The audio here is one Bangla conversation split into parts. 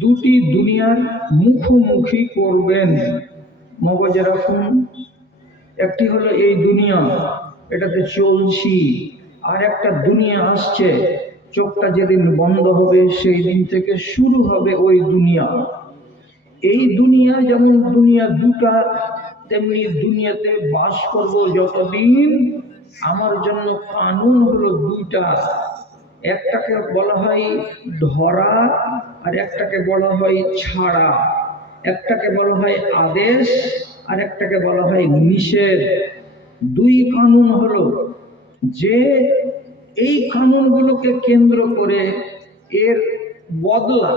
দুটি দুনিয়ার মুখোমুখি করবেন। মগজে রাখুন, একটি হলো এই দুনিয়া, এটাতে চলছি, আর একটা দুনিয়া আসছে, চোখটা যেদিন বন্ধ হবে সেই দিন থেকে শুরু হবে ওই দুনিয়া। এই দুনিয়া যেমন দুনিয়া দুটা, তেমনি দুনিয়াতে বাস করব যতদিন, আমার জন্য কানুন হলো দুইটা। একটাকে বলা হয় ধরা, আর একটাকে বলা হয় ছাড়া। একটাকে বলা হয় আদেশ, আর একটাকে বলা হয় নিষেধ। দুই কানুন হলো যে এই কানুনগুলোকে কেন্দ্র করে এর বদলা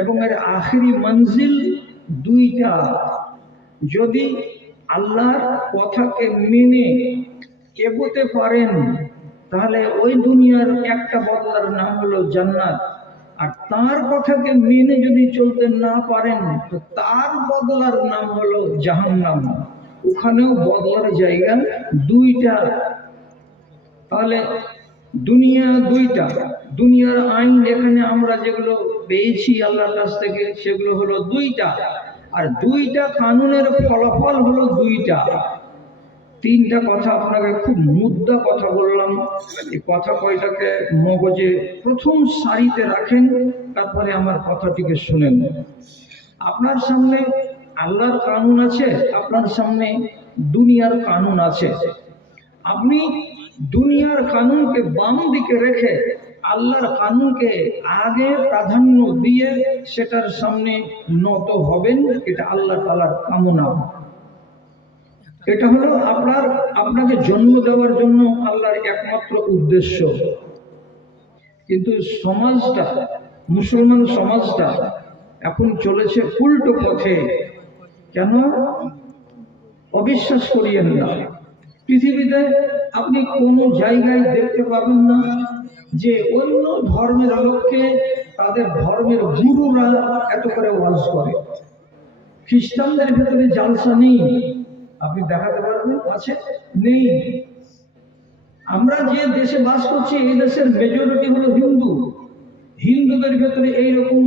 এবং এর আখেরি মঞ্জিল দুইটা। যদি আল্লাহর কথাকে মেনে এগোতে পারেন তাহলে ওই দুনিয়ার একটা বদলার নাম হলো জান্নাত, আর তার কথাকে মেনে যদি চলতে না পারেন তো তার বদলার নাম হলো জাহান্নাম। ওখানেও বদলার জায়গা দুইটা। তাহলে দুনিয়া দুইটা, দুনিয়ার আইন এখানে আমরা যেগুলো পেয়েছি আল্লাহর কাছ থেকে সেগুলো হলো দুইটা, আর দুইটা কানুনের ফলাফল হলো দুইটা। তিনটা কথা আপনাকে খুব মুদ্রা কথা বললাম, এই কথা কয়টাকে মগজে প্রথম সারিতে রাখেন, তারপরে আমার কথাটিকে শুনেন। আপনার সামনে আল্লাহর কানুন আছে, আপনার সামনে দুনিয়ার কানুন আছে। আপনি দুনিয়ার কানুনকে বাম দিকে রেখে আল্লাহর কানুনকে আগে প্রাধান্য দিয়ে সেটার সামনে নত হবেন, এটা আল্লাহ তাআলার কামনা। এটা হলো আপনাকে জন্ম দেওয়ার জন্য আল্লাহর একমাত্র উদ্দেশ্য। কিন্তু সমাজটা, মুসলমান সমাজটা এখন চলেছে উল্টো পথে। কেন? অবিশ্বাস করিয়েন না, পৃথিবীতে আপনি কোনো জায়গায় দেখতে পাবেন না যে অন্য ধর্মের লোককে তাদের ধর্মের গুরুরা এত করে ওয়াজ করে। খ্রিস্টানদের ভেতরে জালসা নেই, আপনি দেখাতে পারবেন আছে? নেই। আমরা যে দেশে বাস করছি এই দেশের মেজরিটি হলো হিন্দু। হিন্দুদের ভেতরে এইরকম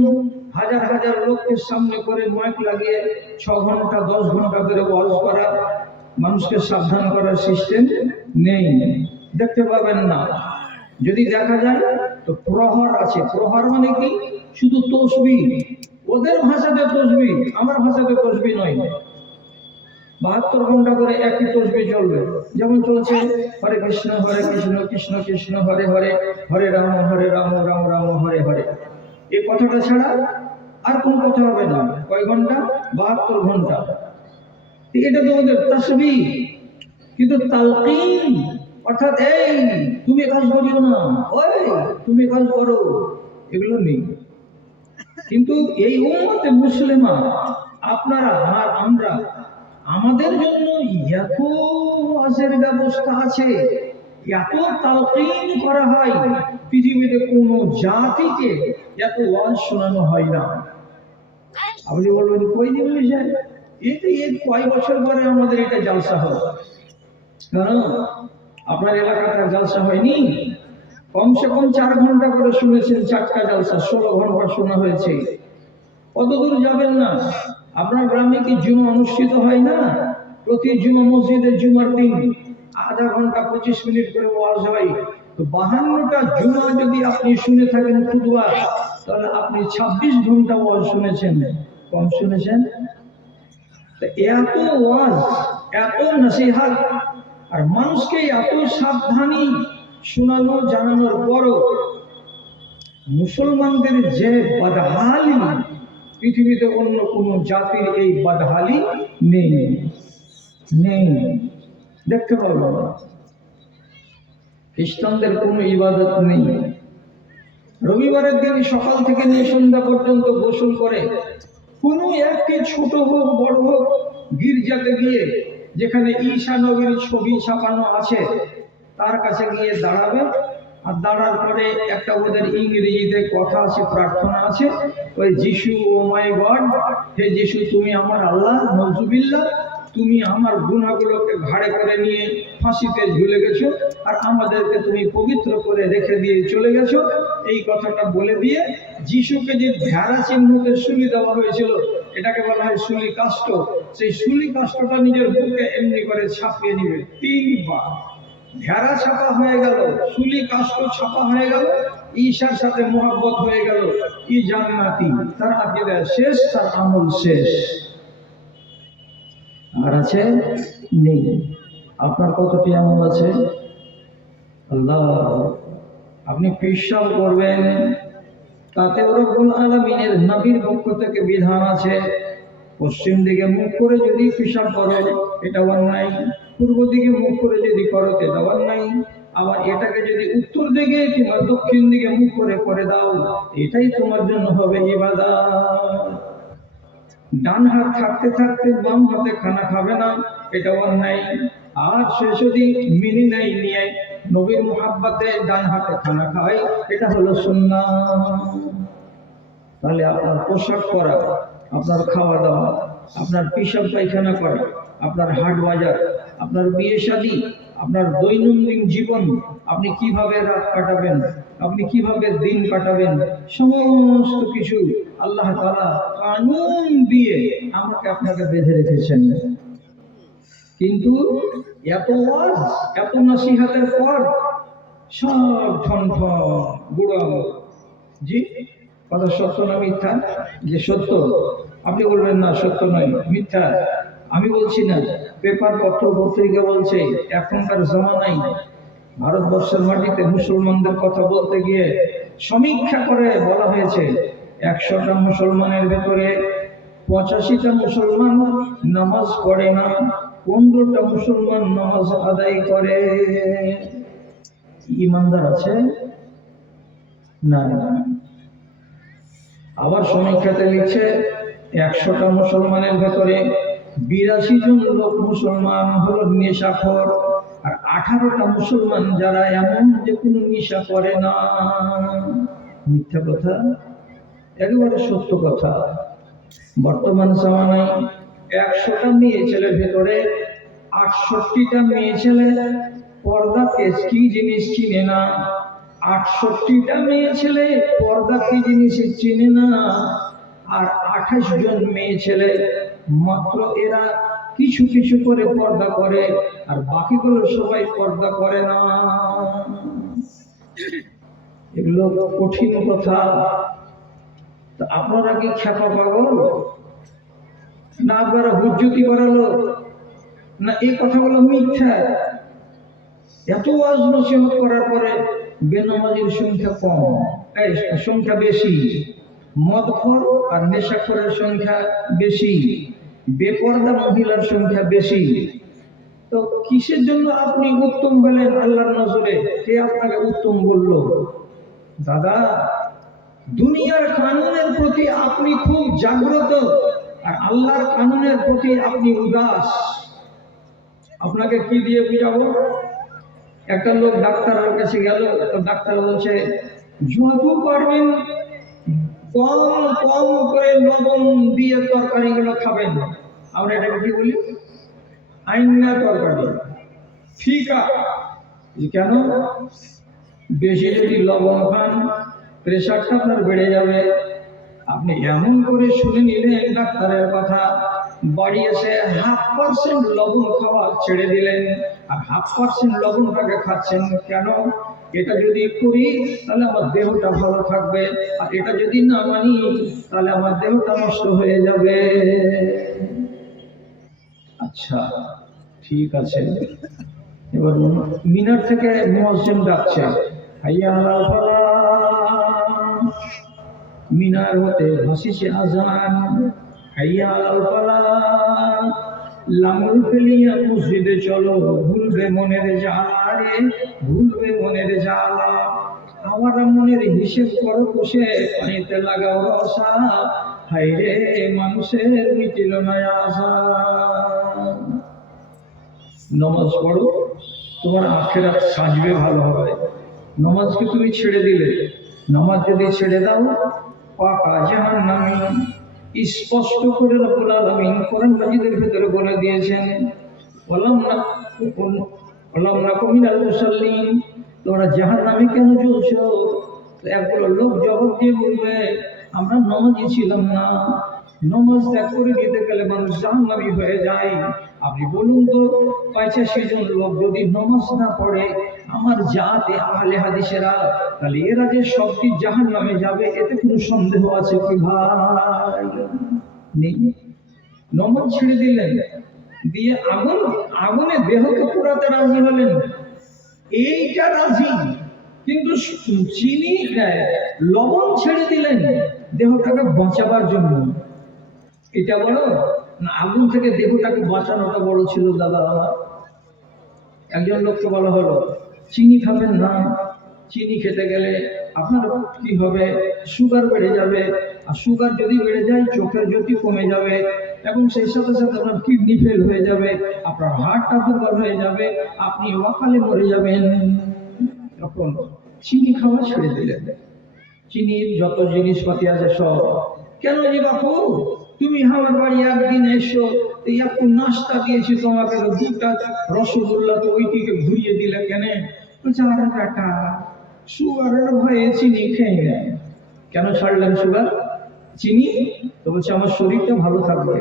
হাজার হাজার লোককে সামনে করে মাইক লাগিয়ে 6 ঘন্টা 10 ঘন্টা ধরে ওয়াজ করা, মানুষকে সাবধান করার সিস্টেম নেই, দেখতে পাবেন না। যদি দেখা যায় তো প্রহর আছে। প্রহর মানে কি? শুধু তসবিহ। ওদের ভাষাতে তসবিহ, আমার ভাষাতে তসবিহ নয়। 72 ঘন্টা করে একই তসবিহ চলবে, যেমন চলছে হরে কৃষ্ণ কৃষ্ণ কৃষ্ণ হরে হরে, হরে রাম রাম রাম হরে হরে। এই কথাটা ছাড়া আর কোন কথা হবে না। কয় ঘন্টা? 72 ঘন্টা। এটা তো ওদের তাসবিহ। কিন্তু তালকিন অর্থাৎ এই তুমি কাজ করিও না, ওই তুমি কাজ করো, এগুলো নেই। কিন্তু এই উম্মতে মুসলিমা আপনারা আর আমরা, আমাদের জন্য এত ওয়াজের ব্যবস্থা আছে, এত তালকিন করা হয়, পৃথিবীতে কোনো জাতিকে এত ওয়াজ শোনানো হয় না। আপনি বলবেন কই জিনিস, এই কয় বছর পরে আমাদের এটা জালসা হয়। কারণ আপনার এলাকাটা জালসা হয়নি, কমসে কম 4 ঘন্টা করে শুনেছেন, 4টা জালসা 16 ঘন্টা শোনা হয়েছে। কতদূর যাবেন না? আপনার গ্রামে কি জুমা অনুষ্ঠিত হয় না? প্রতি জুমা মসজিদে জুমার দিন আধা ঘন্টা 25 মিনিট করে ওয়াজ হয়। তো 52টা জুমা যদি আপনি শুনে থাকেন খুতবা, তাহলে আপনি 26 ঘন্টা ওয়াজ শুনেছেন। কম শুনেছেন? এত ওয়াজ, এত নসিহত, আর মানুষকে এত সাবধানী শোনানো জানানোর পরও মুসলমানদের যে বদহালি, পৃথিবীতে অন্য কোন জাতির এই বদহালি নেই, নেই, দেখতে পাবো না। খ্রিস্টানদের কোনো ইবাদত নেই। রবিবারের দিন সকাল থেকে নিয়ে সন্ধ্যা পর্যন্ত গোসল করে কোনো একটি ছোট হোক বড় হোক গির্জাতে গিয়ে যেখানে ঈসা নবীর ছবি ছাপানো আছে তার কাছে গিয়ে দাঁড়াবে, আর দাঁড়ার পরে একটা ওদের ইংরেজিতে কথা আছে, প্রার্থনা আছে, ওই যিশু ও মাই গড, হে যিশু তুমি আমার আল্লাহ, নজুবিল্লাহ, তুমি আমার গুনাহগুলোকে ঘাড়ে করে নিয়ে ফাঁসিতে ঝুলে গেছো, আর আমাদেরকে তুমি পবিত্র করে রেখে দিয়ে চলে গেছো। এই কথাটা বলে দিয়ে যিশুকে যে ভেড়া চিহ্নতে শুলি দেওয়া হয়েছিল, এটাকে বলা হয় শুলি কাষ্ঠ। সেই শুলি কাষ্ঠটা নিজের বুকে এমনি করে ছাপিয়ে নিবে 3 বার। ভেড়া ছাপা হয়ে গেল, শুলি কাষ্ঠ ছাপা হয়ে গেল, ঈশার সাথে মোহাব্বত হয়ে গেল। কি জান্নাতি, তার আকীদা শেষ, তার আমল শেষ। আর আছে নেই। আপনার কতটি আমল আছে? আল্লাহ, আপনি পেশাব করবেন, তাতে রব্বুল আলামিনের নবীর পক্ষ থেকে বিধান আছে, পশ্চিম দিকে মুখ করে যদি পেশাব করো এটা অন্যায়, পূর্ব দিকে মুখ করে যদি করো এটা অন্যায়, আবার এটাকে যদি উত্তর দিকে কিংবা দক্ষিণ দিকে মুখ করে করে দাও, এটাই তোমার জন্য হবে ইবাদত। ডান হাত থাকতে থাকতে বাম হাতে খানা খাবে না, এটা অন্যায়। আর সে যদি মিনি নাই নিয়ে নবীর মুহাব্বতে ডান হাতে খানা খায়, এটা হলো সুন্নাহ। তাহলে আপনার পোশাক পরা, আপনার খাওয়া দাওয়া, আপনার পেশাব পায়খানা করা, আপনার হাট বাজার, আপনার বিয়ে শাদী, আপনার দৈনন্দিন জীবন, আপনি কিভাবে রাত কাটাবেন, আপনি কিভাবে দিন কাটাবেন, সমস্ত কিছু আল্লাহ তাআলা কানুন দিয়ে আমাকে আপনাকে বেঁধে রেখেছেন। কিন্তু এত ওয়াজ, এত নসিহতের পর সব ঠন ঠন বুড়ো। জি, কথা সত্য না মিথ্যা? যে সত্য, আপনি বলবেন না সত্য নয়, মিথ্যা। আমি বলছি না, পেপার পত্র পত্রিকা বলছে। এখনকার জামানায় ভারতবর্ষের মাটিতে মুসলমানদের কথা বলতে গিয়ে সমীক্ষা করে বলা হয়েছে 100টা মুসলমানের ভেতরে 85টা মুসলমান নামাজ পড়ে না, 15টা মুসলমান নামাজ আদায় করে। ইমানদার আছে না? আবার সমীক্ষাতে লিখছে 100টা মুসলমানের ভেতরে 82 জন লোক মুসলমান হলো নেশাখোর, আর 18টা মুসলমান যারা এমন যে কোনো নেশা করে না। মিথ্যা কথা? একেবারে সত্য কথা। বর্তমান জামানায় 100টা মেয়ে ছেলের ভেতরে 68টা মেয়ে ছেলে পর্দাকে কি জিনিস চিনে না। 68টা মেয়ে ছেলে পর্দা কি জিনিস চিনে না। আর 28 জন মেয়ে ছেলে মাত্র এরা কিছু কিছু করে পর্দা করে, আর বাকিগুলো সবাই পর্দা করে না। এগুলো কঠিন কথা। আপনারা কি খেপা পাগল, না আপনারা হুজ্জতি করালো, না এই কথাগুলো মিথ্যা? এত ওয়াজ নসিহত করার পরে বেনামাজির সংখ্যা কম, সংখ্যা বেশি। মদখোর আর নেশাখোরের সংখ্যা বেশি, বেপরদা মহিলার সংখ্যা বেশি। তো কিসের জন্য আপনি উত্তম হলেন আল্লাহর নজরে? কে আপনাকে উত্তম বললো? দাদা, দুনিয়ার কানুনের প্রতি আপনি খুব জাগ্রত, আর আল্লাহর কানুনের প্রতি আপনি উদাস। আপনাকে কি দিয়ে বুঝাবো? একটা লোক ডাক্তারের কাছে গেল, তো ডাক্তার বলছে যত পারবেন কম কম করে লবণ দিয়ে তরকারিগুলো খাবেন। আমরা এটাকে কি বলি? আইনা তরকারি, ফিকা। কেন? বেশি যদি লবণ খান প্রেশারটা আপনার বেড়ে যাবে। আপনি এমন করে শুনে নিলেন ডাক্তারের কথা, বাড়ি এসে 0.5% লবণ খাওয়া ছেড়ে দিলেন, আর 0.5% লবণটাকে খাচ্ছেন কেন? এটা যদি করি তাহলে আমার দেহটা ভালো থাকবে, আর এটা যদি না মানি তাহলে আমার দেহটা নষ্ট হয়ে যাবে। আচ্ছা ঠিক আছে। এবার মিনার থেকে মুয়াজ্জিন ডাকছে, হাইয়া আলাল ফালাহ। মিনার হতে ভাসিছে আজান, হাইয়া আলাল ফালাহ। লাঙ্গল ফেলিয়া মসজিদে চলো, ভুলবে মনের জ্বালা রে, ভুলবে মনের জ্বালা। আমার মনের হিসেব করো কষে, পানিতে লাগাও রসা, হাইরে মানুষের মিটিল না আশা। নামাজ পড়ো, তোমার আখিরাত সাজবে ভালো হবে। নামাজকে তুমি ছেড়ে দিলে, নামাজ যদি ছেড়ে দাও পাকা জাহান্নামী। স্পষ্ট করে রব্বুল আলামিন কোরআন মাজিদের ভিতরে বলে দিয়েছেন, ওয়ালাম নাকু মিনাল মুসাল্লিন, তোমরা জাহান্নামে কেন জ্বলছো? তো একগুলো লোক জবাব দিয়ে বলবে, আমরা নামাজি ছিলাম না। নামাজ ত্যাগ করে দিতে গেলে মানুষ জাহান্নামী হয়ে যায়। আপনি বলুন তো, 85 জন লোক যদি নামাজ না পড়ে আমার জাতে আহলে হাদিসেরা, তাহলে এরা যে সবটি জাহান্নামে যাবে এতে কোনো সন্দেহ আছে কি ভাই? নেই। নামাজ ছেড়ে দিলেন, দিয়ে আগুনে দেহকে পুরাতে রাজি হলেন, এইটা রাজি। কিন্তু চিনি লবণ ছেড়ে দিলেন দেহটাকে বাঁচাবার জন্য, এটা বড় না আগুন থেকে দেহটাকে বাঁচানোটা বড় ছিল? দাদা, একজন লোককে বলা হলো চিনি খাবেন না, চিনি খেতে গেলে আপনার কি হবে, সুগার বেড়ে যাবে, আর সুগার যদি বেড়ে যায় চোখের জ্যোতি কমে যাবে, এবং সেই সাথে সাথে আপনার কিডনি ফেল হয়ে যাবে, আপনার হার্টটা দুর্বল হয়ে যাবে, আপনি অকালে মরে যাবেন। তখন চিনি খাওয়া ছেড়ে দিলেন, চিনির যত জিনিসপাতি আছে সব। কেন যে বাপু, তুমি আমার বাড়ি একদিন এসো, একটু নাস্তা দিয়েছি তোমাকে, দুটা রসগোল্লা, তো ওইটিকে ঘুরিয়ে দিলে কেন? বেটা, সুগারের ভয়ে চিনি খেয়ে নেয়। কেন ছাড়লেন সুগার, চিনি? তো বলছে আমার শরীরটা ভালো থাকবে।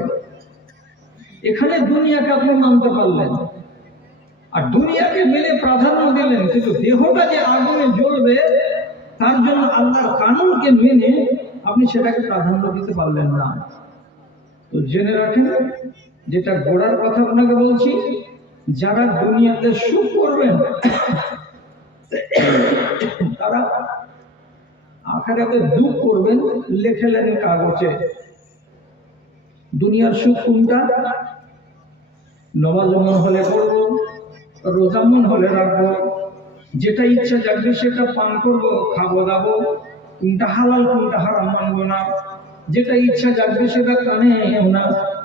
এখানে দুনিয়াকে আপনি মানতে পারলেন, আর দুনিয়াকে মেনে প্রাধান্য দিলেন, কিন্তু দেহটা যে আগুনে জ্বলবে তার জন্য আল্লাহর কানুনকে মেনে আপনি সেটাকে প্রাধান্য দিতে পারলেন না। তো জেনে রাখেন, যেটা গোড়ার কথা আপনাকে বলছি, যারা দুনিয়াতে সুখ করবেন তারা আখিরাতে দুঃখ করবেন, লেখেলেন কাগজে। দুনিয়ার সুখ কোনটা? নামাজ মন হলে পড়বো, রোজা মন হলে রাখবো, যেটা ইচ্ছা জাগবে সেটা পান করবো, খাবো দাবো, কোনটা হালাল কোনটা হারাম মানবো না। যেটা ইচ্ছা জাগবে সেটা কানে না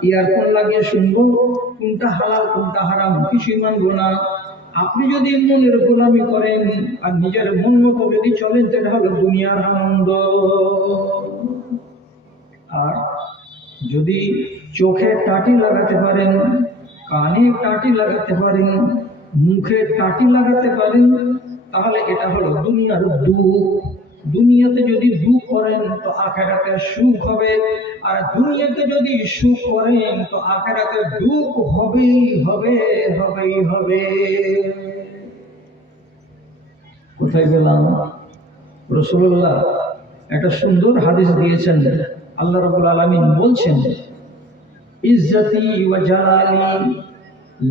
ইয়ারফোন লাগিয়ে শুনবো, কোনটা হালাল কোনটা হারাম কিছুই মানবো না। আপনি যদি মনের গোলামি করেন আর নিজের মন মতো যদি চলেন, সেটা হলো দুনিয়ার আনন্দ। আর যদি চোখে টাটি লাগাতে পারেন, কানে টাটি লাগাতে পারেন, মুখে টাটি লাগাতে পারেন, তাহলে এটা হলো দুনিয়ার দুঃখ। দুনিয়াতে যদি দুঃখ করেন তো আখিরাতে সুখ হবে, আর দুনিয়াতে যদি সুখ করেন তো আখিরাতে দুঃখ হবেই হবে, হবেই হবে। কোথায় গেলাম? রাসূলুল্লাহ একটা সুন্দর হাদিস দিয়েছেন। আল্লাহ রাব্বুল আলামিন বলছেন, ইজ্জতি ওয়া জালালি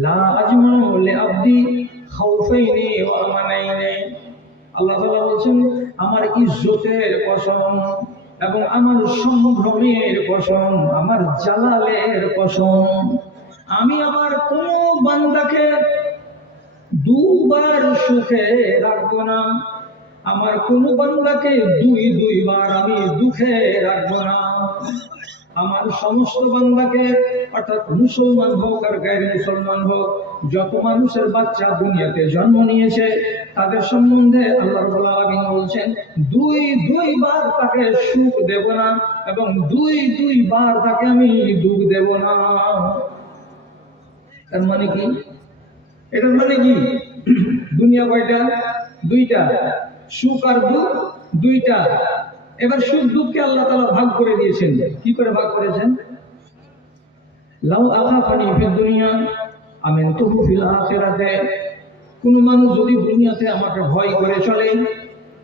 লা আজমাউ লিআবদি খাউফাইনি ওয়া আমানাইনি। আল্লাহ তাআলা বলছেন, আমার ইজ্জতের কসম এবং আমার সম্ভ্রমের কসম, আমার জালালের কসম, আমি আমার কোন বান্দাকে দুবার সুখে রাখবো না, আমার কোন বান্দাকে দুইবার আমি দুঃখে রাখবো না। আমার সমস্ত বান্দাকে, অর্থাৎ মুসলমান হোক আর গায়ের মুসলমান হোক, যত মানুষের বাচ্চা দুনিয়াতে জন্ম নিয়েছে তাদের সম্বন্ধে আল্লাহ রাব্বুল আলামিন বলছেন, দুইবার তাকে সুখ দেব না, এবং দুইবার তাকে আমি দুঃখ দেব না। এর মানে কি? এটার মানে কি? দুনিয়া কয়টা? দুইটা। সুখ আর দুঃখ দুইটা। এবার সুখ দুঃখকে আল্লাহ তাআলা ভাগ করে দিয়েছেন। কি করে ভাগ করেছেন? লাউ আখাফানি ফিদ দুনিয়া আমিনতুহু ফিল আখিরাতে। কোন মানুষ যদি দুনিয়াতে আমাকে ভয় করে চলে,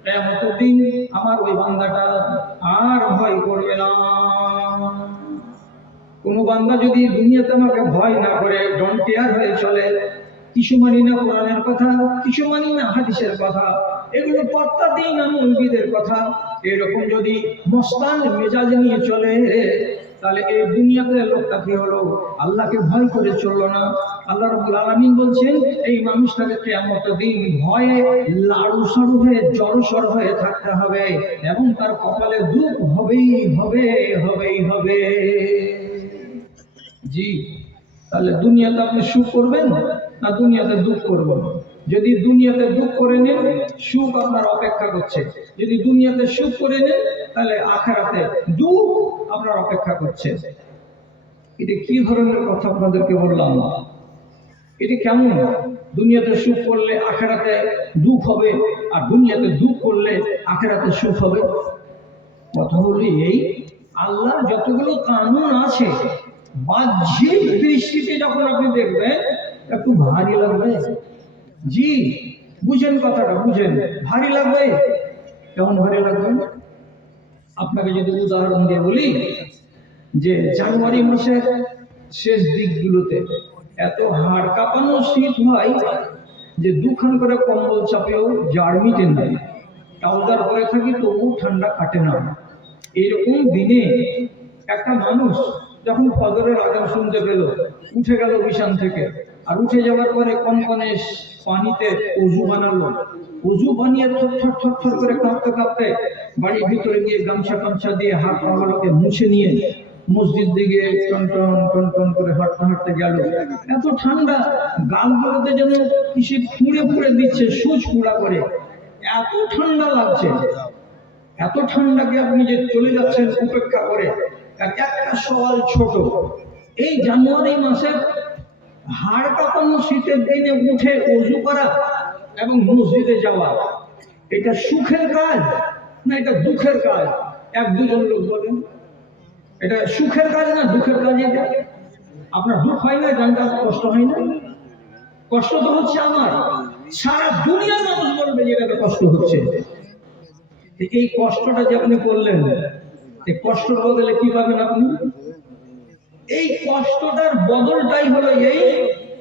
কিয়ামতের দিন আমার ওই বান্দাটা আর ভয় করবে না। কোন বান্দা যদি দুনিয়াতে আমাকে ভয় না করে, ডোন্ট কেয়ার হয়ে চলে, কিছু মানি না কোরআনের কথা, কিছু মানি না হাদিসের কথা, এগুলো পাত্তা দিই না নবীদের কথা, এরকম যদি মস্তান মেজাজ নিয়ে চলে, তাহলে এই দুনিয়াতে লোকটা কি হলো? আল্লাহকে ভয় করে চললো না। আল্লাহ রাব্বুল আলামিন বলছেন, এই মানুষটাকে কিয়ামতের দিন ভয়ে লাড়ুসাড়ু হয়ে জড়সড় হয়ে থাকতে হবে, এবং তার কপালে দুঃখ হবেই হবে, হবেই হবে। জি, তাহলে দুনিয়াতে আপনি সুখ করবেন না দুনিয়াতে দুঃখ করবেন? যদি দুনিয়াতে দুঃখ করে নেন, সুখ আপনার অপেক্ষা করছে। যদি দুনিয়াতে সুখ করে নেন, তাহলে আখিরাতে দুঃখ আপনার অপেক্ষা করছে। এটা কি ধরনের কথা আপনাদেরকে বললাম? এটা কেমন? দুনিয়াতে সুখ করলে আখিরাতে দুঃখ হবে, আর দুনিয়াতে দুঃখ করলে আখিরাতে সুখ হবে। কথা বলি এই, আল্লাহ যতগুলো কানুন আছে বাহ্যিক দৃষ্টিতে যখন আপনি দেখবেন একটু ভারী লাগবে। জি, বুঝেন কথাটা, বুঝেন, ভারী লাগবে। কেমন ভারী লাগবে? আপনাকে যদি উদাহরণ দিয়ে বলি যে জানুয়ারি মাসের শেষ দিকগুলোতে এত হাড় কাঁপানো শীত হয় যে দুখান করে কম্বল চাপেও জার মিটে না, ট্রাউজার পরে থাকি তবু ঠান্ডা কাটে না। এইরকম দিনে একটা মানুষ যখন ফজরের আজান শুনতে পেল, উঠে গেল বিছান থেকে, আর উঠে যাওয়ার পরে কনকনে পানিতে অজু বানালো। অজু বানিয়ে থর থর থর করে কাঁপতে কাঁপতে বাড়ির ভিতরে গিয়ে গামছা গামছা দিয়ে হাত পাগুলোকে মুছে নিয়ে মসজিদ দিকে টন টন টন টন করে হাঁটতে হাঁটতে গেল। এত ঠান্ডা, গালগুলোতে যেন কিসে পুড়ে পুড়ে দিচ্ছে, সুচ পুড়া করে, এত ঠান্ডা লাগছে। এত ঠান্ডাকে আপনি যে চলে যাচ্ছেন উপেক্ষা করে। আর একটা সওয়াল ছোট, এই জানুয়ারি মাসে হাড় কাঁপানো শীতের দিনে উঠে অজু করা এবং মসজিদে যাওয়া, এটা সুখের কাজ না এটা দুঃখের কাজ? এক দুজন লোক বলেন, এটা সুখের কাজ না দুঃখের কাজ? এটা আপনার দুঃখ হয় না? গানটা কষ্ট হয় না? কষ্ট তো হচ্ছে আমার, সারা দুনিয়ার মানুষ বলবে যে এটাতে কষ্ট হচ্ছে। এই কষ্টটা যে আপনি করলেন, এই কষ্টের বদলে কি পাবেন আপনি? এই কষ্টটার বদলটাই হলো এই,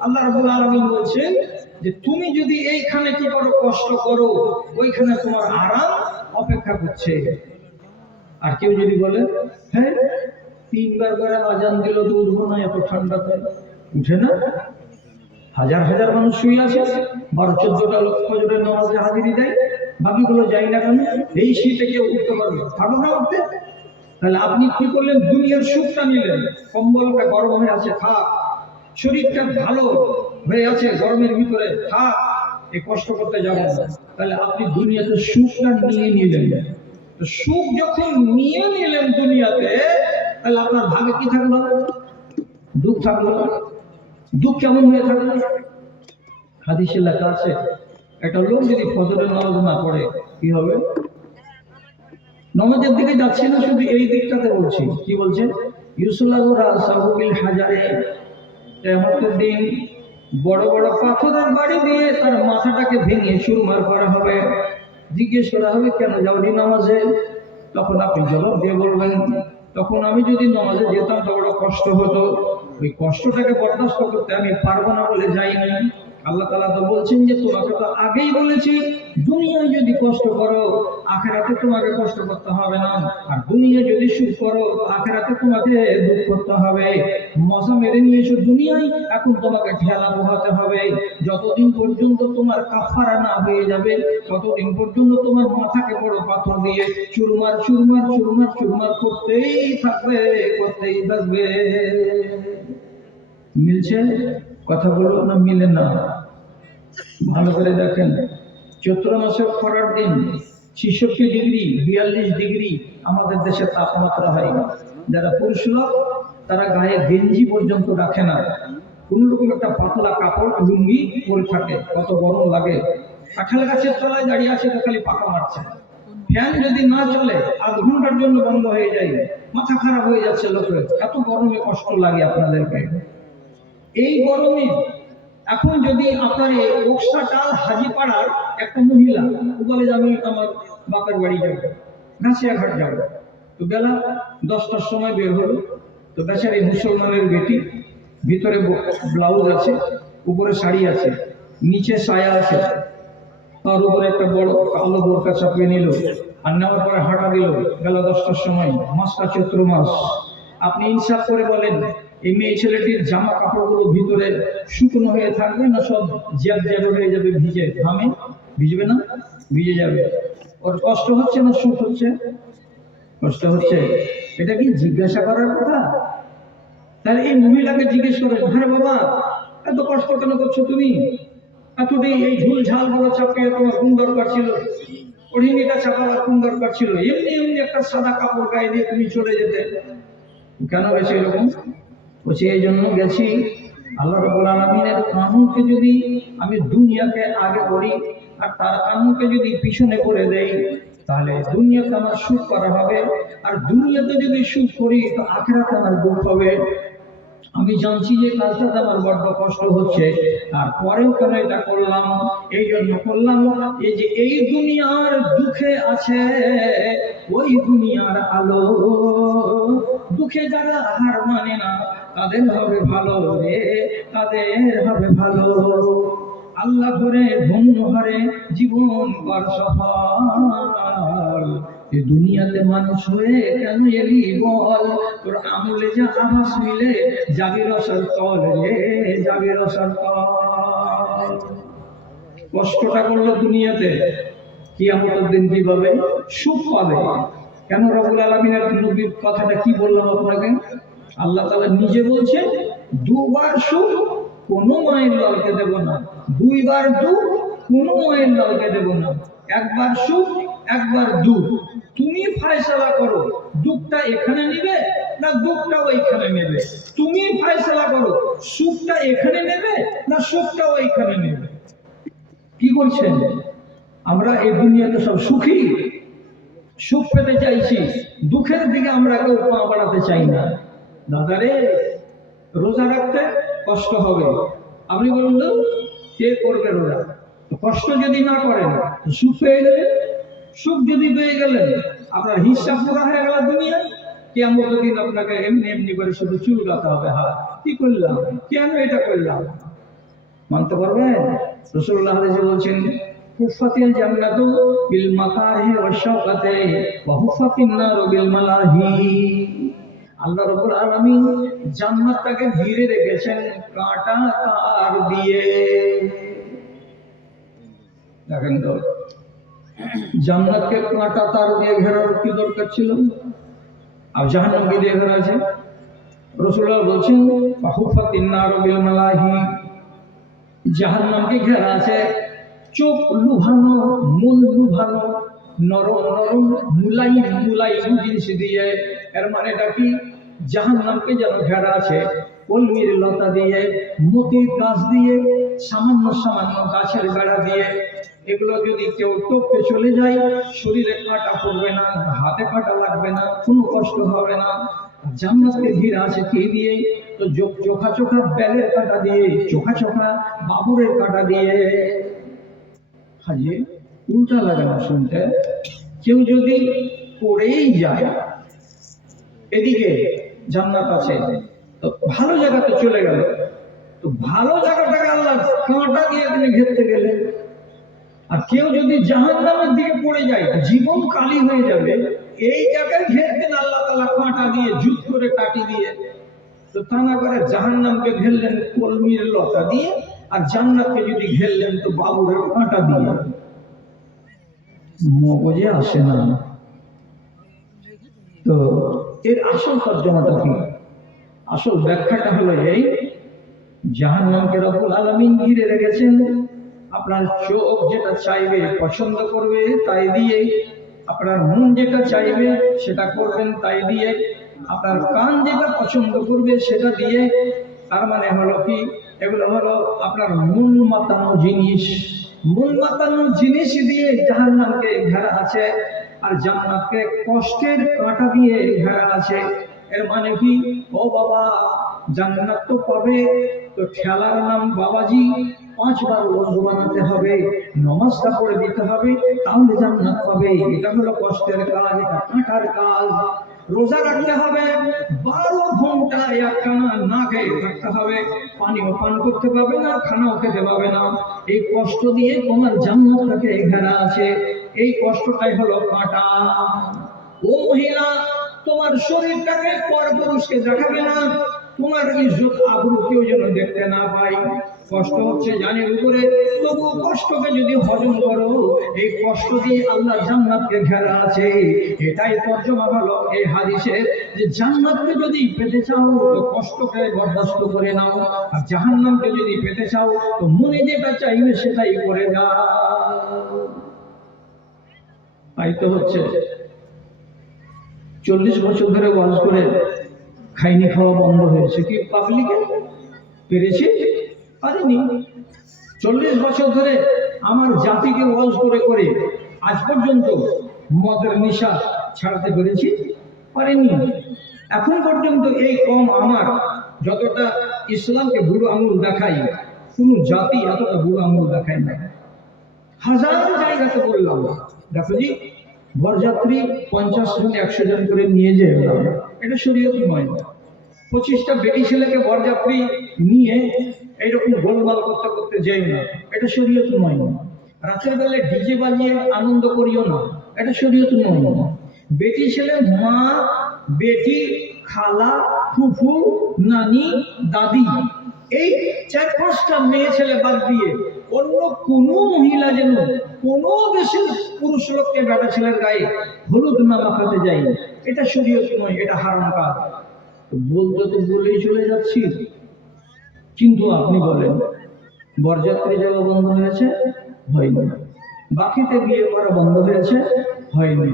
আল্লাহ রাব্বুল আলামিন বলছেন যে তুমি যদি এইখানে কি করো, কষ্ট করো, ওইখানে তোমার আরাম অপেক্ষা করছে। আর কেউ যদি বলে হ্যাঁ 3 বার করে আজান দিল তো উঠবো না, এত ঠান্ডাতে উঠে না? হাজার হাজার মানুষ শুয়ে আছে, 12-14টা লোক ফজরের নামাজে হাজিরি দেয়, বাকিগুলো যায় না কেন? এই শীতে কেউ উঠতে পারবে? পারবো না উঠতে? তাহলে আপনি কি করলেন? দুনিয়ার সুখটা নিলেন, কম্বলটা গরম হয়ে আছে থাক, শরীরটা ভালো হয়ে আছে গরমের ভিতরে থাক, এই কষ্ট করতে যাবেন না। তাহলে আপনি দুনিয়াতে সুখটা নিয়ে নিলেন। তো সুখ যখন নিয়ে নিলেন দুনিয়াতে, তাহলে আপনার ভাগে কি থাকলো? দুঃখ থাকলো। দুঃখ কেমন হয়ে থাকলো? হাদিসে লেখা আছে একটা লোক যদি ফজরের নামাজ না পড়ে কি হবে? নামাজের দিকে যাচ্ছে না, শুধু এই দিকটাতে বলছি। কি বলছে? ইউসুল্লাহ রাসাহুল হাজারে, কিয়ামতের দিন বড় বড় পাথরের বাড়ি দিয়ে তার মাথাটাকে ভেঙে চুরমার করা হবে। জিজ্ঞেস করা হবে কেন যাওনি নামাজে? তখন আপনি জবাব দিয়ে বলবেন তখন আমি যদি নামাজে যেতাম তো বড় কষ্ট হতো, ওই কষ্টটাকে বরদাস্ত করতে আমি পারবো না বলে যাইনি। আল্লাহ তাআলা তো বলছেন যে তোমাকে তো আগেই বলেছি দুনিয়ায় যদি কষ্ট করো আখিরাতে তোমাকে কষ্ট করতে হবে না, আর দুনিয়ায় যদি সুখ করো আখিরাতে তোমাকে দুঃখ করতে হবে। মজা মেরে নিয়েছো দুনিয়ায়, এখন তোমাকে ঠেলা পোহাতে হবে। যতদিন পর্যন্ত তোমার কাফারা না হয়ে যাবে ততদিন পর্যন্ত তোমার মাথাকে বড় পাথর দিয়ে চুরমার চুরমার চুরমার চুরমার করতেই থাকবে, করতেই থাকবে। মিলছে কথাগুলো না? মিলে না? ভালো করে দেখেন, চৈত্র মাসে খরার দিন 66 ডিগ্রি 42 ডিগ্রি আমাদের দেশে তাপমাত্রা হয়। যারা পুরুষ লোক তারা গায়ে গেঞ্জি পর্যন্ত রাখে না, কোন রকম একটা পাতলা কাপড় লুঙ্গি পরে থাকে, কত গরম লাগে। কাঁঠাল গাছের তলায় দাঁড়িয়ে আছে তো খালি পাকা মারছে, ফ্যান যদি না চলে আধ ঘন্টার জন্য বন্ধ হয়ে যায়, মাথা খারাপ হয়ে যাচ্ছে লোকের, এত গরমে কষ্ট লাগে আপনাদেরকে। এই গরমে এখন যদি আপনার এই ওকসাটাল হাজিপাড়ার একটা মহিলা বলে যে আমি আমার বাপের বাড়ি যাবো, ঘাট যাবো, তো বেলা 10টার সময় বের হলো, তো বেচারি মুসলমানের বেটি, ভিতরে ব্লাউজ আছে, উপরে শাড়ি আছে, নিচে সায়া আছে, তার উপরে একটা বড় কালো বোরকা চাপিয়ে নিল, আর নেওয়ার পরে হাঁটা দিল বেলা 10টার সময়। মাসটা চৈত্র মাস। আপনি ইনসাফ করে বলেন এই মেয়ে ছেলেটির জামা কাপড়গুলো ভিতরে শুকনো হয়ে থাকবে না সব জ্যাব জ্যাব হয়ে যাবে ভিজে? ঘামে ভিজবে না? ভিজে যাবে। ওর কষ্ট হচ্ছে না সুখ হচ্ছে? কষ্ট হচ্ছে। এটা কি জিজ্ঞাসা করার কথা? তাহলে এই মহিলাকে জিজ্ঞেস করেন, হ্যাঁ বাবা এত কষ্ট কেন করছো তুমি? এতদিন এই ঝুল ঝাল গুলো চাপিয়ে তোমার কোন দরকার ছিল? ওড়িনিটা চাপাবার কোন দরকার ছিল? এমনি এমনি একটা সাদা কাপড় গায়ে দিয়ে তুমি চলে যেতে। কেন গেছে এরকম? বলছি এই জন্য গেছি, আল্লাহ রাব্বুল আলামিনের কানুনকে যদি আমি দুনিয়াকে আগে করি আর তার কানুনকে যদি পিছনে করে দেই, তাহলে দুনিয়াতে আমার সুখ করা হবে, আর দুনিয়াতে যদি সুখ করি তো আখিরাতে আমার দুঃখ হবে। আমি জানছি যে কাজটাতে আমার বড্ড কষ্ট হচ্ছে, আর পরেও কেন এটা করলাম? এই জন্য করলাম এই যে এই দুনিয়ার দুঃখে আছে ওই দুনিয়ার আলো। দুঃখে যারা হার মানে না তাদের হবে ভালো রে, তাদের হবে ভালো। আল্লাহ করে ধন্য হারে জীবন কর সফল। এই দুনিয়াতে মানুষ হয়ে কেন এলি বল? তোর আমলে যা আভাস মিলে যাবি রসার তল রে, যাবি রসার তল। কষ্টটা করলো দুনিয়াতে, কিয়ামতের দিন কি পাবে? সুখ পাবে। কেন রব্বুল আলামিনের নবীর কথাটা কি বললাম আপনাকে? আল্লাহ তাআলা নিজে বলছেন, দুবার সুখ কোনো মায়ের লালকে দেব না, দুইবার দুঃখ কোনো মায়ের লালকে দেব না, একবার সুখ একবার দুঃখ। তুমি ফয়সালা করো দুঃখটা এখানে নেবে না দুঃখটা ওইখানে নেবে। তুমি ফয়সালা করো সুখটা এখানে নেবে না সুখটা ওইখানে নেবে। কি করছেন? আমরা এই দুনিয়াতে সব সুখী, সুখ পেতে চাইছি, দুঃখের দিকে আমরা কেউ পা বাড়াতে চাই না। দাদারে, রোজা রাখতে কষ্ট হবে, আপনি বলুন তো কে করবে রোজা? কষ্ট যদি না করেন সুখ পেয়ে গেলেন, সুখ যদি পেয়ে গেলেন আপনার হিসাব পুরা হয়ে গেল দুনিয়ায়। কিয়ামতের দিন আপনাকে এমনি এমনি করে শুধু চুলকাতে হবে, হ্যাঁ কি করলাম, কেন এটা করলাম? মানতে পারবেন? রাসূলুল্লাহ হাদিসে বলছেন, হুফাতিল জান্নাতু বিল মাকারিহি ওয়াশ শাওকাতি ওয়া হুফাতিন নারু বিল মালাহি। আল্লাহ রাব্বুল আলামিন জান্নাতটাকে ঘিরে রেখেছেন কাঁটা তার দিয়ে। দেখেন তো, জান্নাতকে কাঁটা তার দিয়ে ঘেরার কি দরকার ছিল? আর জাহান্নামকে দিয়ে ঘেরা আছে। রাসূলুল্লাহ বলছেন, ওয়া হুফাতিন নারু বিল মালাহি, জাহান্নামকে ঘেরা আছে চোখ লুভানো, মন লুভানো, নরম নরম মুলাইম মুলাইম জিনিস দিয়ে। এর মানেটা কি? জাহান্নামকে যেন ঘেরা আছে কলমির লতা দিয়ে, মতির গাছ দিয়ে, সামান্য সামান্য গাছের বেড়া দিয়ে। এগুলো যদি কেউ টপকে চলে যায় শরীরে কাঁটা পড়বে না, হাতে কাঁটা লাগবে না, কোনো কষ্ট হবে না। জান্নাতকে ঘিরে আছে কি দিয়ে? তো চোখা চোখা ব্যালের কাঁটা দিয়ে, চোখা চোখা বাবুরের কাঁটা দিয়ে। হাজির উল্টা লাগে না শুনতে? কেউ যদি পড়েই যায়, এদিকে জান্নাত আছে, তো ভালো জায়গাতে চলে গেল, তো ভালো জায়গাটাকে আল্লাহ কাঁটা দিয়ে তিনি ঘেরতে গেলেন। আর কেউ যদি জাহান্নামের দিকে পড়ে যায় জীবন কালি হয়ে যাবে, এই জায়গায় ঘেরতেন আল্লাহ তাআলা কাঁটা দিয়ে, জুত করে কাটি দিয়ে। তো তা না করে জাহান্নামকে ঘেরলেন কলমির লতা দিয়ে, আর জান্নাতকে যদি ঘেরলেন তো বাবুরের কাঁটা দিয়ে। মগজে আসে না। তো এর আসল তর্জমাটা কি? আসল ব্যাখ্যাটা হলো এই, জাহান্নামকে রব্বুল আলামিন ঘিরে রেখেছেন আপনার চোখ যেটা চাইবে পছন্দ করবে তাই দিয়ে, আপনার মন যেটা চাইবে সেটা করবেন তাই দিয়ে, আপনার কান যেটা পছন্দ করবে সেটা দিয়ে। তার মানে হলো কি? এগুলো হলো আপনার মন মাতানো জিনিস। মন মাতানো জিনিস দিয়ে জাহান্নামকে ঘেরা আছে, আর জান্নাতকে কষ্টের কাঁটা দিয়ে ঘেরা আছে। এর মানে কি? ও বাবা, জান্নাত তো পাবে, তো ঠেলার নাম বাবাজি, 5 বার ওযু বানাতে হবে, নামাজটা পড়ে দিতে হবে, তাহলে জান্নাত পাবে। এটা হলো কষ্টের কাজ, এটা কাঁটার কাজ। রোজা রাখতে হবে, 12 ঘন্টা একটানা না খেয়ে থাকতে হবে, পানিও পান করতে পারবে না, খানাও খেতে পারবে না। এই কষ্ট দিয়ে তোমার জান্নাতটাকে ঘেরা আছে। এই কষ্টটাই হলো কাঁটা। ও মহিলা, তোমার শরীরটাকে পরপুরুষকে দেখাবে না, তোমার ইজ্জত আবরু কেউ যেন দেখতে না পায়। কষ্ট হচ্ছে জানের উপরে, তবু কষ্টকে যদি হজম করো, এই কষ্ট দিয়ে আল্লাহ জান্নাতকে ঘেরা আছে। এটাই তর্জমা হলো এই হাদিসের, যে জান্নাতকে যদি পেতে চাও তো কষ্টকে বরদাস্ত করে নাও, আর জাহান্নামকে যদি পেতে চাও তো মনে যেটা চাইবে সেটাই করে নাও। তাই তো হচ্ছে 40 বছর ধরে ওয়াজ করে খাইনি খাওয়া বন্ধ হয়েছে কি পাবলিকে পেরেছে? পারেনি। 40 বছর ধরে আমার জাতিকে ওয়াজ করে করে আজ পর্যন্ত মদের নেশা ছাড়াতে পেরেছি? পারেনি। এখন পর্যন্ত এই কম আমার যতটা ইসলামকে বুড়ো আঙুল দেখাই, কোনো জাতি এতটা বুড়ো আঙুল দেখায় না। হাজার জায়গাতে বললাম, দেখো জি, বরযাত্রী 50 জন 100 জন করে নিয়ে যায়, এটা শরীয়ত নয়। 25টা বেটি ছেলেকে বরযাত্রী নিয়ে এইরকম গোলমাল করতে করতে যাই না, এটা শরীয়ত নয়। রাতের বেলায় ডিজে বাজিয়ে আনন্দ করিও না, এটা শরীয়ত নয়। বেটি ছেলে মা, বেটি, খালা, ফুফু, নানি, দাদি, এই 4-5টা মেয়ে ছেলে বাদ দিয়ে অন্য কোনো মহিলা যেন কোনো দেশের পুরুষ লোককে বেটা ছেলের গায়ে হলুদ না মাখাতে যায়, এটা শরীয়ত নয়, এটা হারাম কাজ। বলতে তো বলেই চলে যাচ্ছি, কিন্তু আপনি বলেন বরযাত্রী যাওয়া বন্ধ হয়েছে? হয়নি। বাকিতে বিয়ে করা বন্ধ হয়েছে? হয়নি।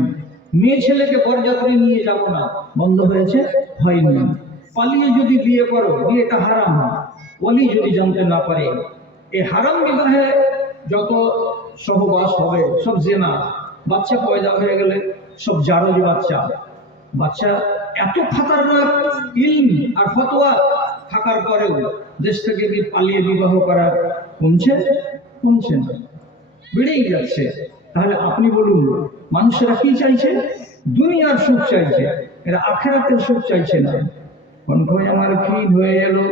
মেয়ে ছেলেকে বরযাত্রী নিয়ে যাব না বন্ধ হয়েছে? হয়নি। পালিয়ে যদি বিয়ে করো, বিয়েটা হারাম। ওলি যদি জানতে না পারে, এই হারাম বিবাহে যত সহবাস হবে সব জেনা। বাচ্চা পয়দা হয়ে গেলে সব জারজ বাচ্চা। বাচ্চা এত খাতারনাক ইলম আর ফতোয়া থাকার পরেও দেশ থেকে কি পালিয়ে বিবাহ করা কমছে? কমছে না, বেড়েই যাচ্ছে। তাহলে আপনি বলুন, মানুষেরা কি চাইছে? দুনিয়ার সুখ চাইছে, এরা আখিরাতের সুখ চাইছে না। কণ্ঠই আমার ক্ষীণ হয়ে এলো,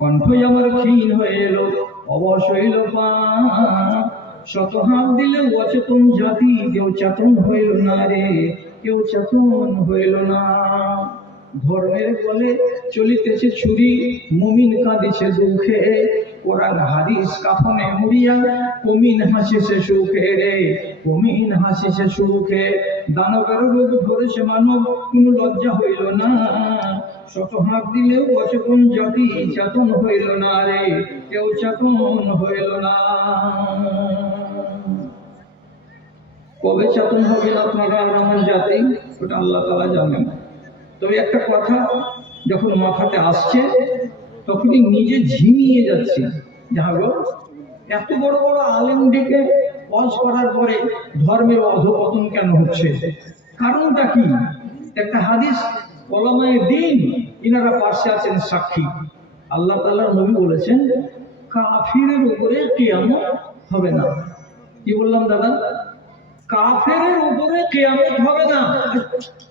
কণ্ঠই আমার ক্ষীণ হয়ে এলো, অবশ হইল পা, শত হাত দিলে অচেতন জাতি, কেউ চেতন হইল না রে, কেউ চেতন হইল না। ধর্মের বলে চলিতেছে ছুরি, মুমিন কাঁদিছে দুঃখে, কোরআন হাদিস কাফনে মুড়িয়া, মুমিন হাসিছে সুখে রে, মুমিন হাসিছে সুখে। দানবের রোগ ধরেছে মানব, কোন লজ্জা হইল না, শত হাত দিলেও অচেতন জাতি, চেতন হইল না রে, কেউ চেতন হইল না। কবে চেতন হবেন আপনারা আর আমার জাতি, ওটা আল্লাহ তাআলা জানেন। তবে একটা কথা যখন মাথাতে আসছে তখনই নিজে ঝিমিয়ে যাচ্ছে, যাহা গো এত বড় বড় আলেম ডেকে ওয়াজ করার পরে ধর্মের অধঃপতন কেন হচ্ছে? কারণটা কি? একটা হাদিস ওলামায়ে দ্বীন ইনারা পাশে আছেন সাক্ষী। আল্লাহ তাআলার নবী বলেছেন কাফিরের উপরে কিয়ামত হবে না। কি বললাম দাদা? কাফেরের উপরে কিয়ামত হবে না,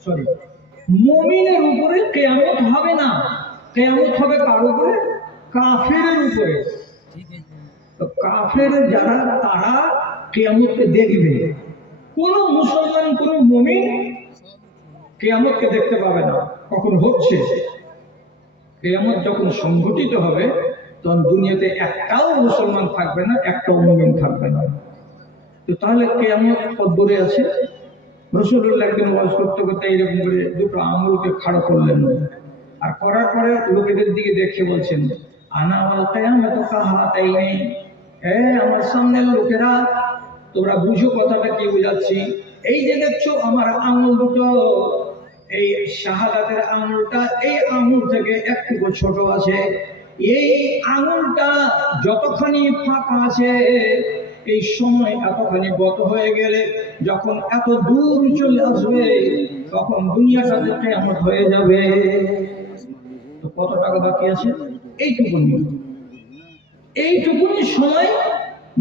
সরি, মুমিনের উপরে কিয়ামত হবে না। কিয়ামত হবে কার উপরে? কাফেরের উপরে। তো কাফের যারা, তারা কিয়ামতকে দেখবে। কোন মুসলমান, কোন মুমিন কিয়ামতকে দেখতে পাবে না। কখন হচ্ছে? কিয়ামত যখন সংঘটিত হবে তখন দুনিয়াতে একটাও মুসলমান থাকবে না, একটাও মুমিন থাকবে না। তো তাহলে কিয়ামত কত দূরে আছে? রাসূলুল্লাহ একদিন ওয়াজ করতে করতে এরকম করে দুটো আঙুলকে খাড়া করলেন, আর করার পরে লোকেদের দিকে দেখে বলছেন আনা ওয়াল কিয়ামত কাহাতাইনি, আমার সামনের লোকেরা, তোমরা বুঝো কথাটা কি বুঝাচ্ছি। এই যে দেখছো আমার আঙুল দুটো, এই শাহাদাতের আঙুলটা এই আঙুল থেকে একটু ছোট আছে, এই আঙুলটা যতখানি ফাঁকা আছে, এই সময় এতখানি গত হয়ে গেলে যখন এত দূর চলে আসবে তখন দুনিয়াটাতে কিয়ামত হয়ে যাবে। তো কত টাকা বাকি আছে? এইটুকুনি, এইটুকুনি সময়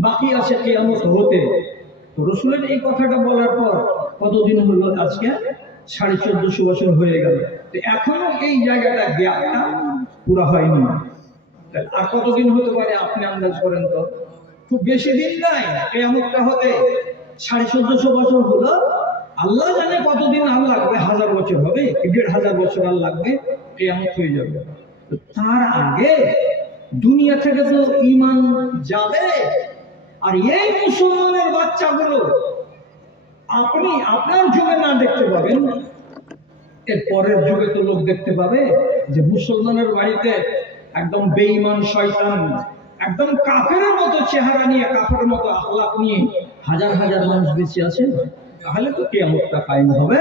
বাকি আছে কিয়ামত হতে। তো রাসূলের এই কথাটা বলার পর কতদিন হলো? আজকে 1450 বছর হয়ে গেল। তো এখনো এই জায়গাটা, গ্যাপটা পুরো হয়নি। আর কতদিন হতে পারে আপনি আন্দাজ করেন তো? খুব বেশি দিন নাই কিয়ামতটা হতে। 1450 বছর হলো, আল্লাহ জানে কতদিন আর লাগবে। 1000 বছর হবে, 1500 বছর আর লাগবে, কিয়ামত হয়ে যাবে। তো তার আগে দুনিয়া থেকে তো ঈমান যাবে। আর এই মুসলমানের বাচ্চাগুলো আপনি আপনার যুগে না দেখতে পাবেন, এর পরের যুগে তো লোক দেখতে পাবে যে মুসলমানের বাড়িতে একদম বেঈমান শয়তান, একদম কাফেরের মতো চেহারা নিয়ে, কাফেরের মতো আখলাক নিয়ে হাজার হাজার মানুষ বেঁচে আছে। তাহলে তো কিয়ামতটা কায়েম হবে।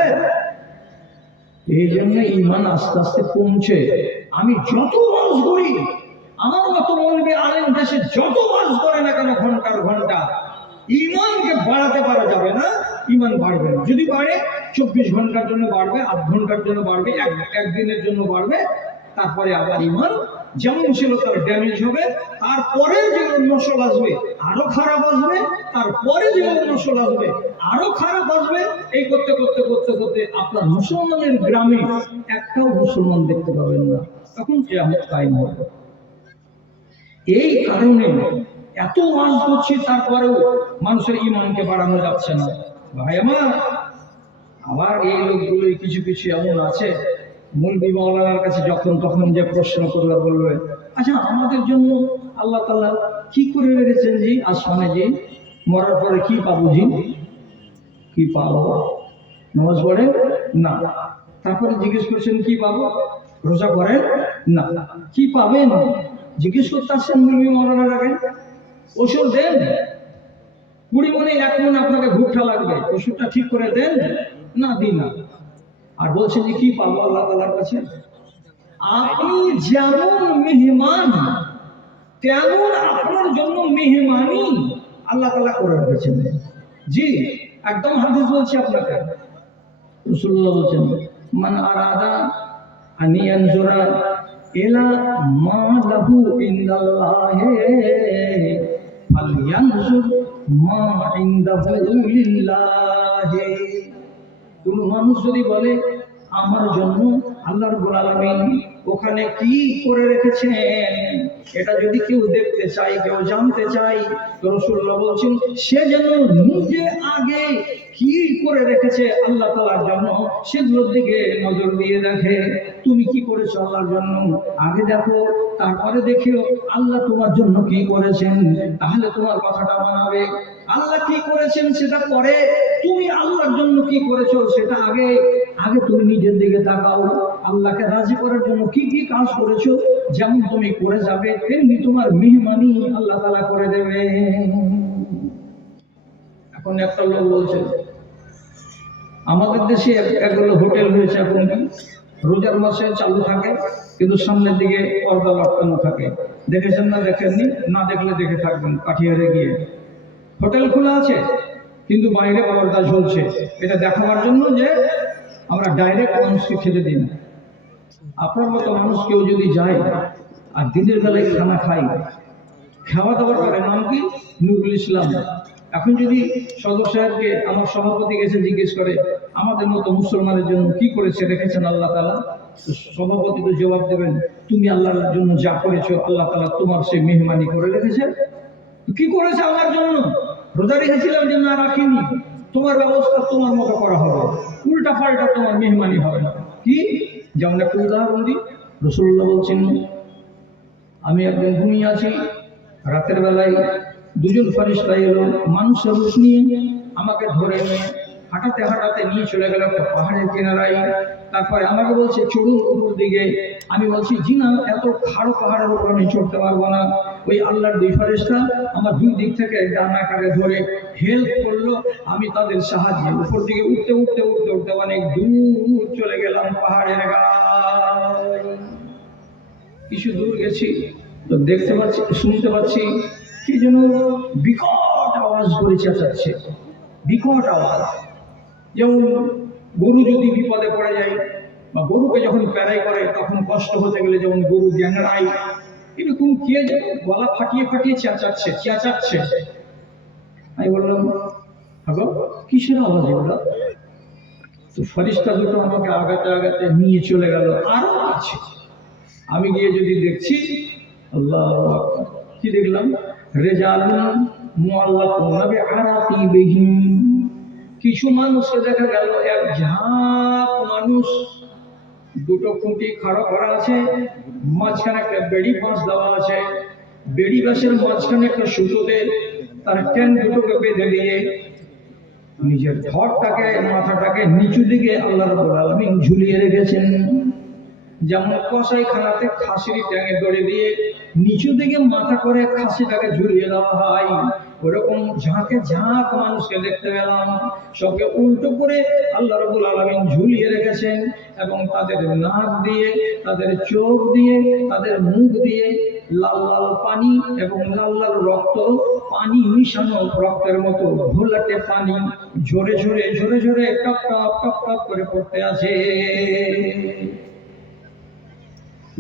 এই জন্য ঈমান আস্তে আস্তে কমছে। আমি যত ওয়াজ করি, আমার মতো মৌলবি আলেম দেশে যত ওয়াজ করে না কেন ঘন্টার ঘন্টা, ঈমানকে বাড়াতে পারা যাবে না, ঈমান বাড়বে না। যদি বাড়ে 24 ঘন্টার জন্য বাড়বে, 8 ঘন্টার জন্য বাড়বে, একদিনের জন্য বাড়বে, তারপরে আবার ঈমান যেমন ছিল তার ড্যামেজ হবে। তারপরে যে নসল আসবে আরো খারাপ আসবে, তারপরে যে নসল আসবে আরো খারাপ আসবে। এই করতে করতে করতে করতে আপনার মুসলমানের গ্রামে একটাও মুসলমান দেখতে পাবেন না, তখন কিয়ামত কায়েম হবে। এই কারণে এত ওয়াজ করছি, তারপরেও মানুষের ঈমানকে বাড়ানো যাচ্ছে না। ভাই আমার, আবার এই লোকগুলোই কিছু কিছু এমন আছে, মৌলবি মাওলানার কাছে যখন তখন যে প্রশ্ন করবে, বলবে আচ্ছা আমাদের জন্য আল্লাহ তাআলা কি করে রেখেছেন জি আসমানে, জি মরার পরে কি পাবো জি, কি পাবো? নামাজ পড়েন না, তারপরে জিজ্ঞেস করছেন কি পাবো? রোজা করেন না, কি পাবেন জিজ্ঞেস করতে আসছেন মৌলবি মাওলানার আগে? ওষুধ দেন, 20 মনে 1 মন আপনাকে ভুট্টা লাগবে, ওষুধটা ঠিক করে দেন না, দিন না। আর বলছেন যে কি পাবো আল্লাহ তাআলার কাছে? আপনি যেমন মেহমান, তেমন আপনার জন্য মেহমানি আল্লাহ তাআলা করে রেখেছেন। জি, একদম হাদিস বলছি আপনাকে। রাসূলুল্লাহ বলছেন, মান আরাদা আন ইয়ানজুরা ইলা মা লাহু ইনদাল্লাহি ফালইয়ানজুর মা ইনদাহু লিল্লাহি। কোন মানুষ যদি বলে আমার জন্য আল্লাহ রাব্বুল আলামিন ওখানে কি করে রেখেছেন, এটা যদি কেউ দেখতে চায়, কেউ জানতে চায়, তো রাসূলুল্লাহ বলছেন সে যেন নিজে আগে কি করে রেখেছে আল্লাহ তাআলার জন্য সেগুলোর দিকে নজর দিয়ে দেখে। তুমি কি করেছো আল্লাহর জন্য আগে দেখো, তারপরে দেখিও আল্লাহ তোমার জন্য কি করেছেন, তাহলে তোমার কথাটা মানাবে। আল্লাহ কি করেছেন সেটা পরে, তুমি আল্লাহর জন্য কি করেছো সেটা আগে। আগে তুমি নিজের দিকে তাকাও, আল্লাহকে রাজি করার জন্য কি কি কাজ করেছো, যেমন তুমি করে যাবে তেমনি তোমার মেহমানি আল্লাহ তাআলা করে দেবে। এখন একটা লোক বলছে আমাদের দেশে একগুলো হোটেল হয়েছে এখন রোজার মাসে চালু থাকে, কিন্তু সামনের দিকে পর্দা লটকানো থাকে। দেখেছেন না দেখেননি? না দেখলে দেখে থাকবেন, কাঠিয়ারে গিয়ে হোটেল খোলা আছে কিন্তু বাইরে পর্দা ঝুলছে। এটা দেখাবার জন্য যে আমরা ডাইরেক্ট মানুষকে খেতে দিই না। আপনার মতো মানুষ কেউ যদি যায় আর দিনের বেলায় খানা খায়, খাওয়া দাওয়ার করে, নাম কি? নুরুল ইসলাম। এখন যদি সদর সাহেবকে আমার সভাপতি গেছে জিজ্ঞেস করে আমাদের মতো মুসলমানের জন্য কি করেছে রেখেছেন আল্লাহ তাআলা, সভাপতি তো জবাব দেবেন তুমি আল্লাহর জন্য যা করেছো আল্লাহ তাআলা তোমার সেই মেহমানি করে রেখেছে। কি করেছে আমার জন্য? রোজা রেখেছিলাম যে না রাখিনি, তোমার ব্যবস্থা তোমার মতো করা হবে, উল্টা পাল্টা তোমার মেহমানি হবে না। কি? যেমন একটা উদাহরণ দিই, রাসূলুল্লাহ বলছেন আমি একদিন ঘুমিয়ে আছি, রাতের বেলায় দুজন ফেরেশতা এলো মানুষের রূপ নিয়ে, আমাকে ধরে নিয়ে হাঁটাতে হাঁটাতে নিয়ে চলে গেল একটা পাহাড়ের কিনারায়। তারপরে আমাকে বলছে চড়ুন উপর দিকে। আমি বলছি জি না, এত খাড়ো পাহাড়ের উপর আমি চড়তে পারবো না। ওই আল্লাহর দুই ফেরেশতা আমার দুই দিক থেকে ডানা কাটে ধরে হেল্প করলো, আমি তাদের সাহায্যে উপর দিকে উঠতে উঠতে উঠতে উঠতে অনেক দূর চলে গেলাম পাহাড়ের গায়ে। কিছু দূর গেছি তো দেখতে পাচ্ছি, শুনতে পাচ্ছি কি যেন বিকট আওয়াজ করে চেঁচাচ্ছে, বিকট আওয়াজ। যেমন গরু যদি বিপদে পড়ে যায় বা গরুকে যখন প্যারাই করে তখন কষ্ট হতে গেলে যেমন গরু গ্যাংড়ায়, এরকম কে যেন গলা ফাটিয়ে ফাটিয়ে চেঁচাচ্ছে চেঁচাচ্ছে। আমি বললাম হ্যালো, কিসের আওয়াজ এগুলো? তো ফেরেশতা দুটো আমাকে আগাতে আগাতে নিয়ে চলে গেল আরো আছে। আমি গিয়ে যদি দেখছি আল্লাহু আকবার, কি দেখলাম? রিজালুন মুআল্লাকুনা বিআরাকিবিহিম। কিছু মানুষকে দেখা গেল এক ঝাঁক মানুষ দুটো খুঁটি খাড়া করা আছে, মাঝখানে একটা বেড়ি বাঁশ দেওয়া আছে। বেড়ি বাঁশের মাঝখানে একটা সুতোতে তার ট্যাং দুটোকে বেঁধে দিয়ে নিজের ধরটাকে, মাথাটাকে নিচু দিকে আল্লাহ রাব্বুল আলামিন ঝুলিয়ে রেখেছেন। যেমন কসাইখানাতে খাসির ট্যাঙে দড়ি দিয়ে নিচু দিকে মাথা করে খাসিটাকে ঝুলিয়ে দেওয়া হয়, ওরকম ঝাঁকে ঝাঁক মানুষকে দেখতে পেলাম, সবকে উল্টো করে আল্লাহ রাব্বুল আলামিন ঝুলিয়ে রেখেছেন। এবং তাদের নাক দিয়ে, তাদের চোখ দিয়ে, তাদের মুখ দিয়ে লাল লাল পানি এবং লাল লাল রক্ত, পানি মিশানো রক্তের মতো ঘোলাটে পানি ঝরে ঝরে ঝরে ঝরে টপ টপ টপ টপ করে পড়তে আছে।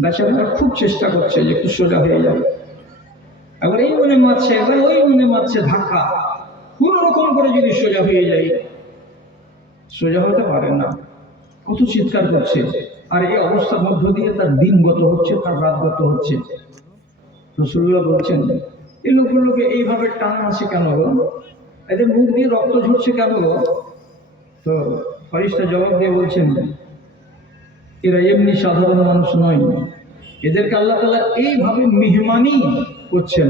বেচারা খুব চেষ্টা করছে যে একটু সোজা হয়ে যাবে, এবার এই মনে মারছে, এবার ওই মনে মারছে ধাক্কা, কোন রকম করে যদি সোজা হয়ে যায়, সোজা হতে পারে না, কত চিৎকার করছে। আর এই অবস্থার মধ্য দিয়ে তার দিন গত হচ্ছে, তার রাত গত হচ্ছে। রাসূলুল্লাহ বলছেন, এই লোকগুলোকে এইভাবে টান আসে কেন গো, এদের মুখ দিয়ে রক্ত ঝরছে কেন গো? তো ফেরেশতা জবাব দিয়ে বলছেন, এরা এমনি সাধারণ মানুষ নয়, এদেরকে আল্লাহ তাআলা এইভাবে মেহমানি করছেন।